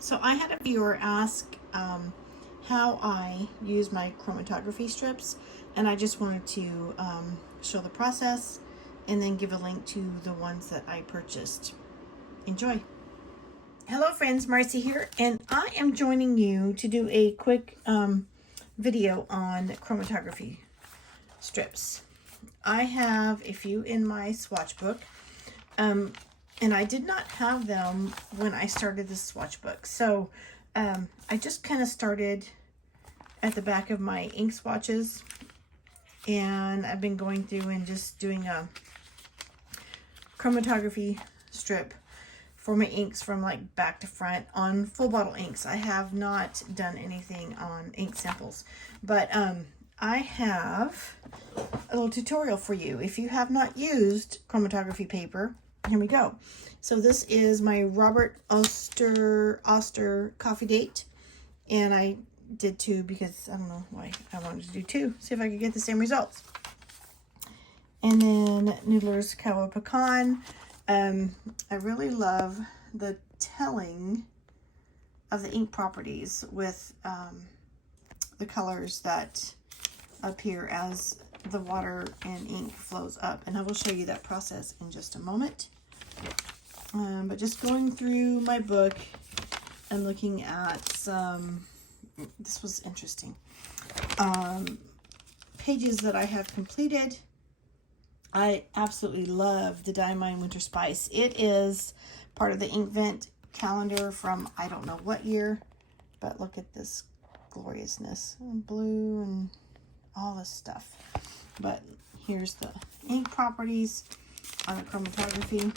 So I had a viewer ask how I use my chromatography strips, and I just wanted to show the process and then give a link to the ones that I purchased. Enjoy. Hello friends, Marcy here, and I am joining you to do a quick video on chromatography strips. I have a few in my swatch book. And I did not have them when I started this swatch book. So I just kind of started at the back of my ink swatches, and I've been going through and just doing a chromatography strip for my inks from like back to front on full bottle inks. I have not done anything on ink samples, but I have a little tutorial for you. If you have not used chromatography paper, here we go. So this is my Robert Oster coffee date, and I did two because I don't know why I wanted to do two, see if I could get the same results. And then Noodler's Cowboy Pecan. I really love the telling of the ink properties with the colors that appear as the water and ink flows up, and I will show you that process in just a moment. But just going through my book and looking at some, this was interesting, pages that I have completed. I absolutely love the Diamine Winter Spice. It is part of the Inkvent calendar from I don't know what year, but look at this gloriousness, blue and all this stuff. But here's the ink properties on the chromatography.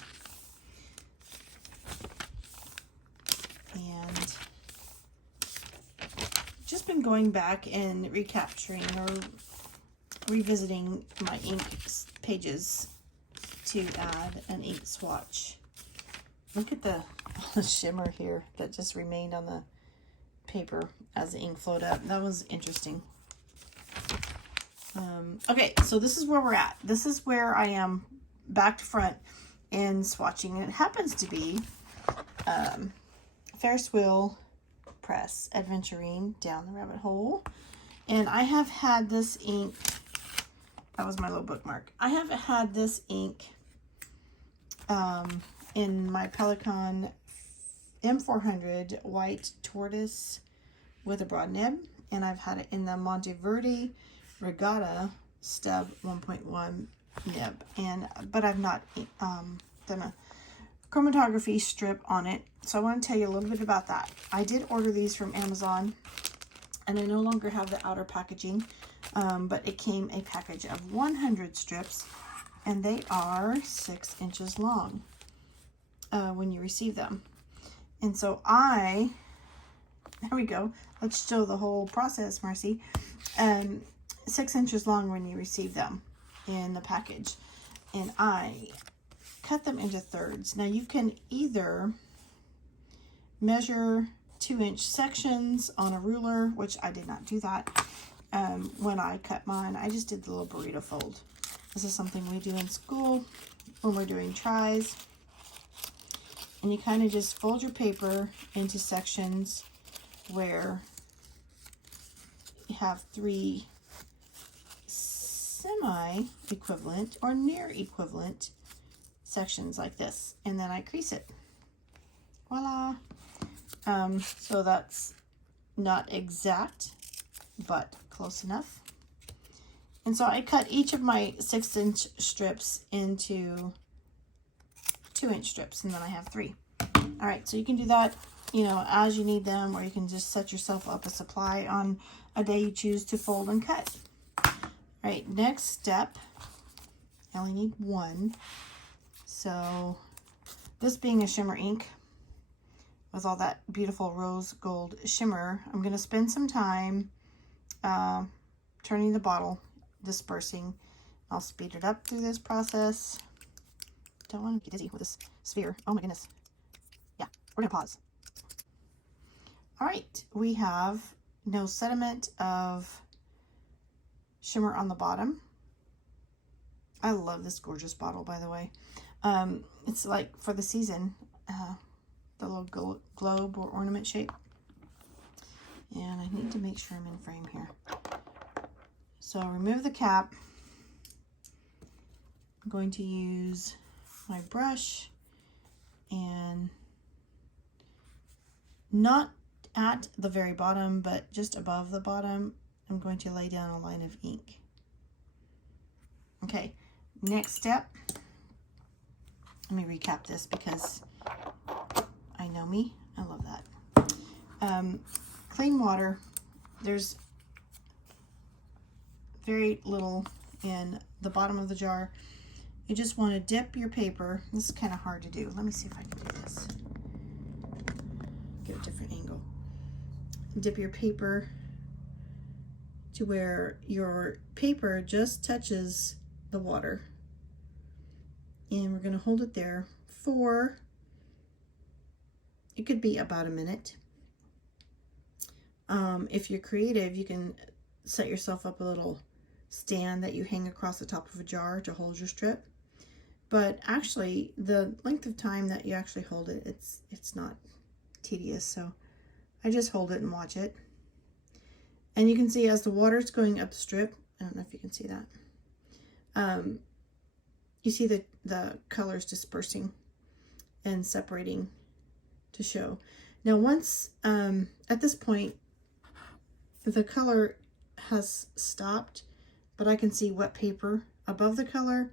And just been going back and recapturing or revisiting my ink pages to add an ink swatch. Look at all the shimmer here that just remained on the paper as the ink flowed up. That was interesting. Okay, so this is where we're at. This is where I am back to front in swatching, and it happens to be Ferris Wheel Press Adventuring Down the Rabbit Hole. And I have had this ink, that was my little bookmark. I have had this ink in my Pelican M400 White Tortoise with a broad nib, and I've had it in the Monteverde Regatta Stub 1.1 nib, but I've not done a chromatography strip on it. So I want to tell you a little bit about that. I did order these from Amazon, and I no longer have the outer packaging, but it came a package of 100 strips, and they are 6 inches long when you receive them. And so there we go. Let's show the whole process, Marcy. 6 inches long when you receive them in the package. And I cut them into thirds. Now you can either measure 2-inch sections on a ruler, which I did not do that. When I cut mine, I just did the little burrito fold. This is something we do in school when we're doing tries. And you kind of just fold your paper into sections where you have 3 semi-equivalent or near equivalent sections like this, and then I crease it. Voila! So that's not exact, but close enough. And so I cut each of my 6-inch strips into 2-inch strips, and then I have 3. All right, so you can do that, you know, as you need them, or you can just set yourself up a supply on a day you choose to fold and cut. All right, next step, I only need 1. So this being a shimmer ink with all that beautiful rose gold shimmer, I'm going to spend some time turning the bottle, dispersing. I'll speed it up through this process. Don't want to get dizzy with this sphere. Oh my goodness. Yeah, we're going to pause. All right, we have no sediment of shimmer on the bottom. I love this gorgeous bottle, by the way. It's like for the season, the little globe or ornament shape. And I need to make sure I'm in frame here. So remove the cap. I'm going to use my brush and not at the very bottom, but just above the bottom, I'm going to lay down a line of ink. Okay, next step. Let me recap this because I know me. I love that. Clean water. There's very little in the bottom of the jar. You just want to dip your paper. This is kind of hard to do. Let me see if I can do this. Get a different angle. Dip your paper to where your paper just touches the water. And we're going to hold it there for, it could be about a minute. If you're creative, you can set yourself up a little stand that you hang across the top of a jar to hold your strip. But actually, the length of time that you actually hold it, it's not tedious. So I just hold it and watch it. And you can see as the water's going up the strip, I don't know if you can see that. You see the colors dispersing and separating to show. Now once, at this point, the color has stopped, but I can see wet paper above the color.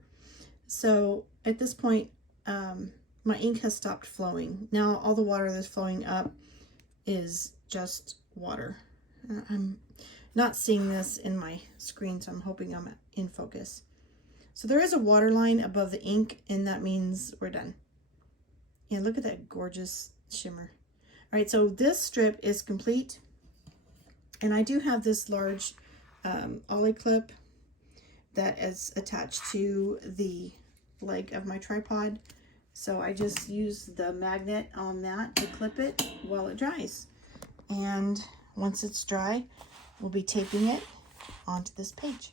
So at this point, my ink has stopped flowing. Now all the water that's flowing up is just water. I'm not seeing this in my screen, so I'm hoping I'm in focus. So there is a water line above the ink, and that means we're done. Yeah, look at that gorgeous shimmer. All right, so this strip is complete. And I do have this large ollie clip that is attached to the leg of my tripod. So I just use the magnet on that to clip it while it dries. And once it's dry, we'll be taping it onto this page.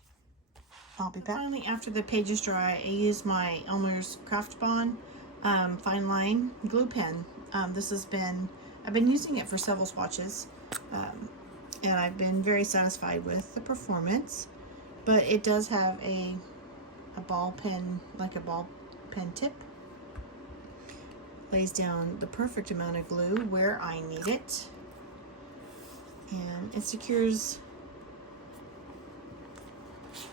I'll be back. Finally, after the page is dry, I use my Elmer's Craft Bond fine line glue pen. This has been, I've been using it for several swatches. And I've been very satisfied with the performance, but it does have a ball pen, like a ball pen tip. Lays down the perfect amount of glue where I need it, and it secures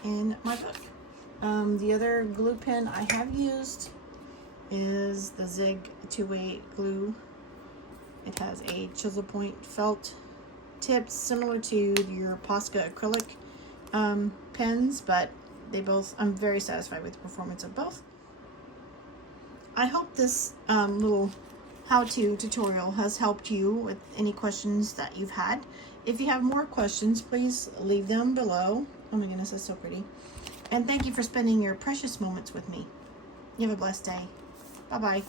in my book. The other glue pen I have used is the Zig 2-way glue. It has a chisel point felt tips similar to your Posca acrylic pens, but they both, I'm very satisfied with the performance of both. I hope this little how-to tutorial has helped you with any questions that you've had. If you have more questions, please leave them below. Oh my goodness, that's so pretty. And thank you for spending your precious moments with me. You have a blessed day. Bye-bye.